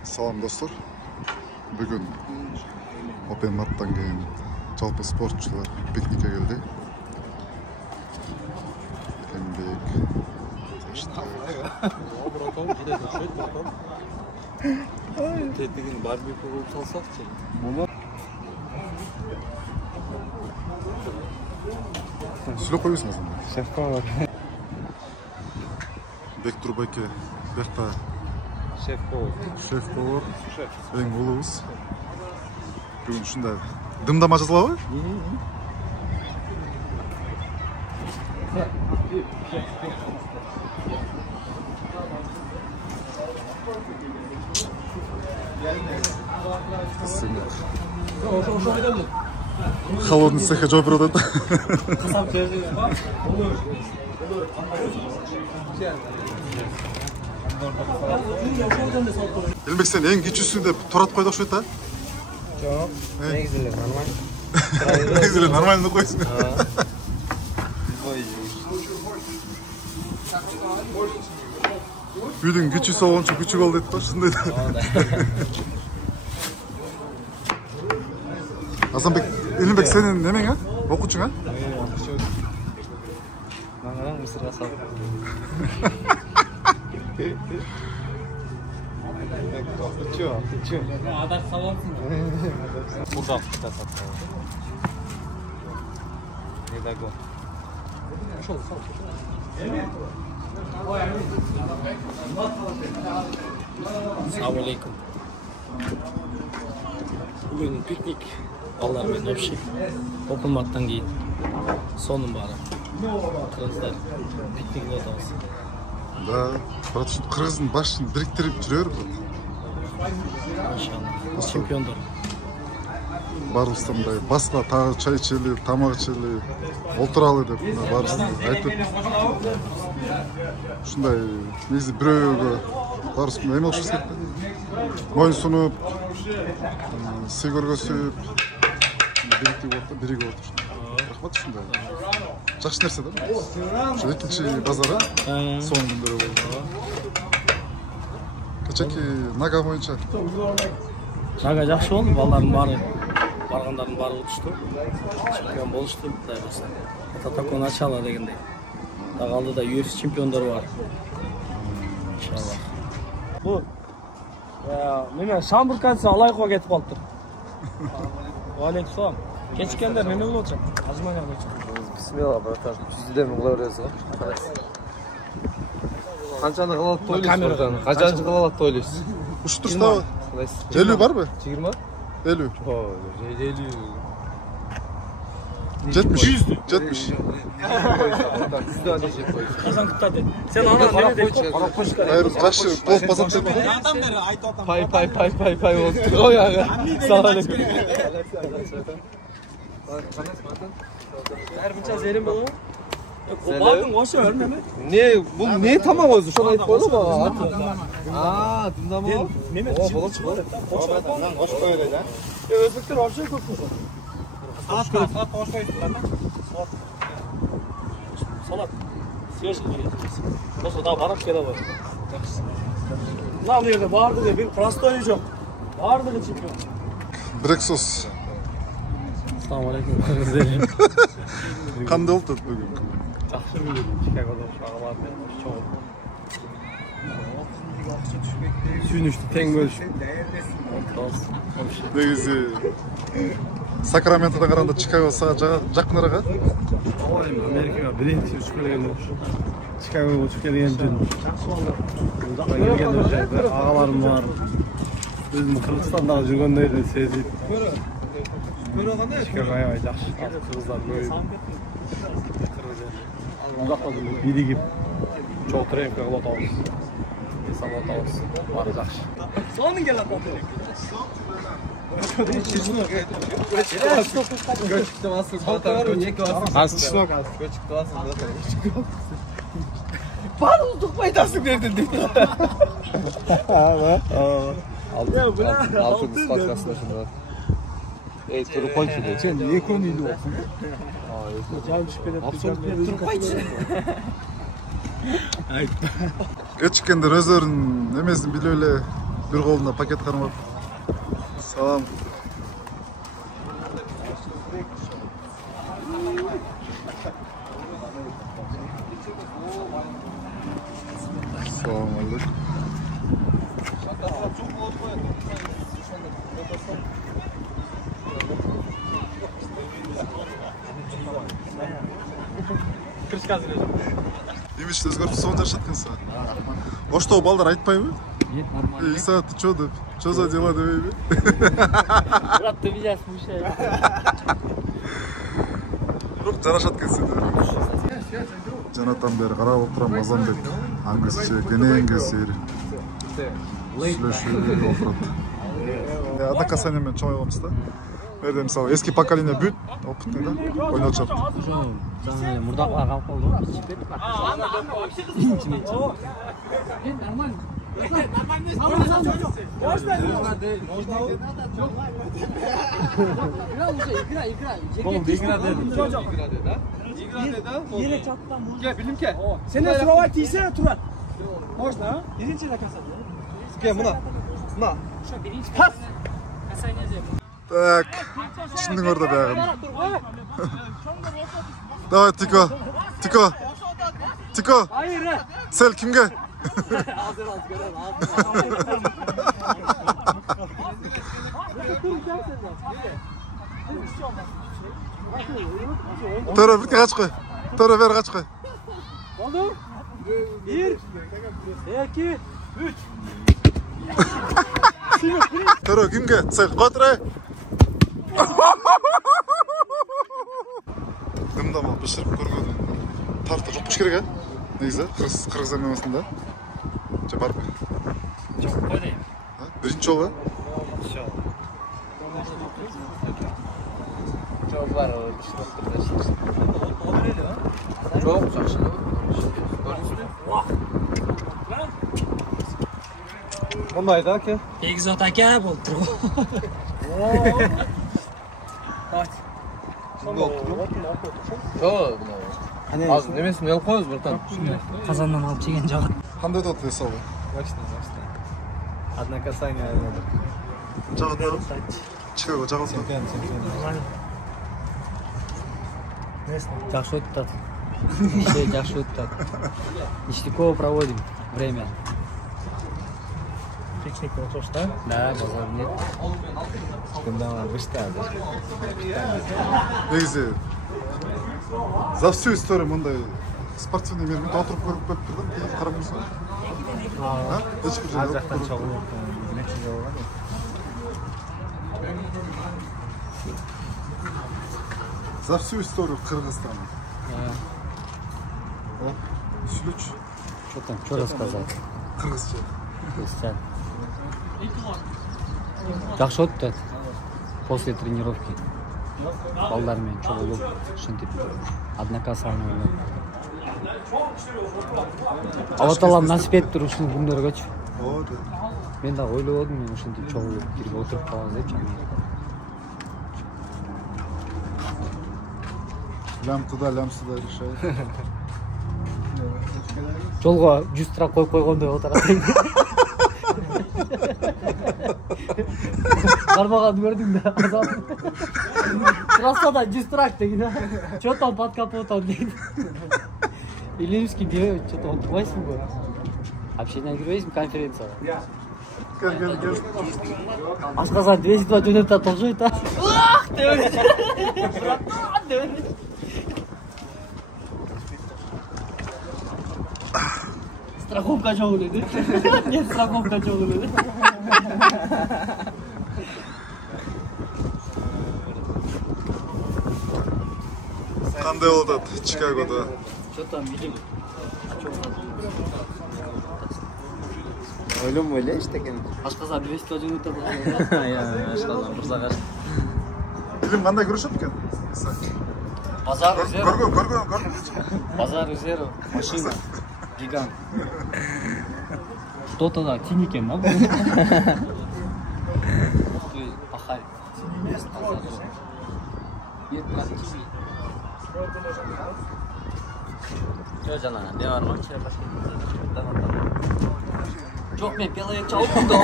Салам достор. Бүгін Open Mart'tan кейін жалпы спортшылар пикникке келді. Кембек, Тетігін барбекю болып салсақ ше. Сүйлеп қойбайсың азында. Шеф-повар. Бектурбайке, Бекта Шеф-повар. шеф-повар, ең ұлыбыз. Бүгін шында дымдама жазыла ба? Холодный цеха жауап береді. Елмек, сен ең кичүүсү деп торатып қойды оқшы еді, Жоқ, негізілі нормально. Негізілі нормально қойсын. Үйдің кичүүсі оңшы күчік ол дейді, шындай да. Азанбек, Елмек, сенің немең, оқучың, Маңадан мысырға салып. Оқучу. Адар салапсың. Құрдақ күшті сатты. Недаго. Ассаламу алейкум. Бүгін пикник. Балалармен общий. Open Mart'tan кейін. Соның бары. Қырғыздар пикник отауыз. Да, брат, қырғыздың башын біріктіріп жүрер, брат. Иншалла. Чемпиондар. Барыстандай басқа тағы чай ішелі, тамақ ішелі, отыралы деп барысын айтып. Шындай, негізі біреуге барысын әйме оқшысы кетті. Мойын сұнып, сый көргөсіп, бірігі отыр. Рахмат шындай. Жақсы нәрсе да? Şu екінші базары, соңғы күндері болды. Качаки нага бойынша. Нага жақсы болды, балалардың бары, барғандардың бары ұтышты. Чемпион болышты, құдай болса. Это такое начало дегендей. Тағы алдыда UFC чемпиондар бар. Иншалла. Бұл, немен шамбурканцы алайқуға кетіп қалыптыр. Уалейкум салам. Кешіккендер неме болып отыр? Ажманя болып отыр. Бисмилла, братан. Жүзден қыла бересіз, қаншаны қылалады тойлайсыз? Қаншаны қылалады тойлайсыз? Үш тұрста 50 бар бі? 20? 50. 50. 70. 70. Қазан күттады. Сен ана неме деп қой? Айыр, жақшы, толық базап деп қой? Пай болып тұр ғой аға. Салалейкум. Әрбінша зерен болу? Бардың ошы өрмеме? Бұл не тамақ өзі? Шоны айтып қойды ба? Дымдама ол? Неме? Болады шығады. Қош қойырайды, Өзбектер вообще көп қой. Салат қош қойды. Салат. Свежий береді. Осы да барып келе бар. Мына жерде бардығы бір простой жоқ. Бардығы чемпион. Бірек сос. Ассаламу алейкум. Зерен. Қандай болды бүгін? Жақсы біледі. Чикагода шағалармен чоғып. Сүйінішті тең бөлішіп. Негізі Сакраментодан қарағанда Чикаго жақынырақ, Америкаға бірінші ұшып келген болып. Чикагоға ұшып келген үшін. Жаққа келген өте ағаларым бар. Өзім Қырғызстандағы жүргендерді сезіп. Чикаго аябай жақсы. Қырғыздар бөліп. Ұзақта билігіп. Чоқ тренинг қылып отауыз. Сал отауыз. Бары жақсы. Соның келіп отауыз. Göçükte vasıl zaten. Az çişinok. Göçükte vasıl zaten. Bana uzduk faydası verdin dedi. Altımız podcastında şimdi. Turu koy ki de. Sen niye konuydu olsun? Turu koy ki. Кечиккендер өздөрүнүн эмесин билип эле Bir қолында пакет қармап. Салам. Салам алейкум. Имечті өзгөріп соны жаршатқансың. Ошто балдар айтпайбы? Нет, нормально. Иса, ты чё, да? Чё за дела, давай? Брат, ты меня смущаешь. Жарашаткансың. Жанатан бері қарап отырам, Мазанбек. Аңгызчы, кенеңгізер. Сүйлөшүү окурат. Одно касаниемен чоң ойгомуз да. Берде мисалы эски поколение бүт, опытный да, ойноп жатты. Жаңа мурдакка калып калды го. Нормально. Сенен сурабай тийсе турат. Можно? Биринчи да касады. Ке, мына. Кас. Так, түшүндүң орда баягы. Давай, Тико. Hayır. Сел кимге? Тора бирке кач кой. Тора бери кач кой. Oldu. 1 2 3. Тора кимге? Сел котра. Дымдама бышырып көргөнүм. Тарта жок болуш керек, негизи кыргыз эмесинде. Же барбы? Жок, койдойм. Биринчи жолу? Жолдар Жок, жакшы. Мындай да, ке? Эгзот ака болуптур го. Жок, азыр немесин алып коебуз биртан. Казандан алып жеген жагат. Кандай дот эсабы? Бачта. Одно касание надо. Жагат. Чыгып жагат. Жакшы өтүп атат. Иши жакшы өтүп атат. Иштикөө проводим время. Пикник болчуш да? Да, базар нет. Кымдан бышта. Негизи за всю историю мындай спортивный мен отуруп көрүп көптүр да, келип карап көрсөң. Эч бир Ар жерде жактан көрүп. чогулуп нече болгон. За всю историю Кыргызстана. Сүйлөчү. Что там, что рассказать? Кыргызча. Кыргызча. Жакшы өтүп. После тренировки. Балдар менен чогулуп, ушинтип однокасание ойноп. Алла таалам насип этиптир ушул күндөргөчү. О, да. Мен да ойлободум, мен ушинтип чогулуп бирге отуруп калабыз депчи. Лям туда, лям сюда решает. Жолго 100 трак коюп койгондой отурат. Кармаган көрдүң да, адам. Трассада 100 трак деген. Чё там под капотом дейт. Илимский девочка, что-то он твойсың го. Общение жүрбейсің конференцияға. Кел. Асқазан 202 жөнөп та толжойт та. Страховка жок эле. Нет, страховка жок эле. Кандай болуп атат Чикагодо? Что там видели? Ойлом ойлойш деген. Асқазан 200 жөнөп та толжойт. Ашкалан мырзагаш. Билим кандай күрөшөт экен? Базар Резерв. Көргөн. Базар Резерв. Машина. Гигант. Кто-то да, тинникен, да? Пахай. Что, жана, не бар ма? Жоқ, мен пеловек чалып тұрдым.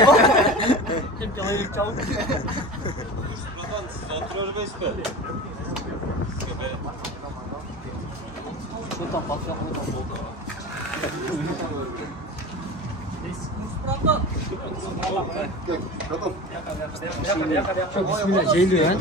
Мен пеловек чалып. Şuradan patron oldu. Готов? Bismillah, geliyor yani.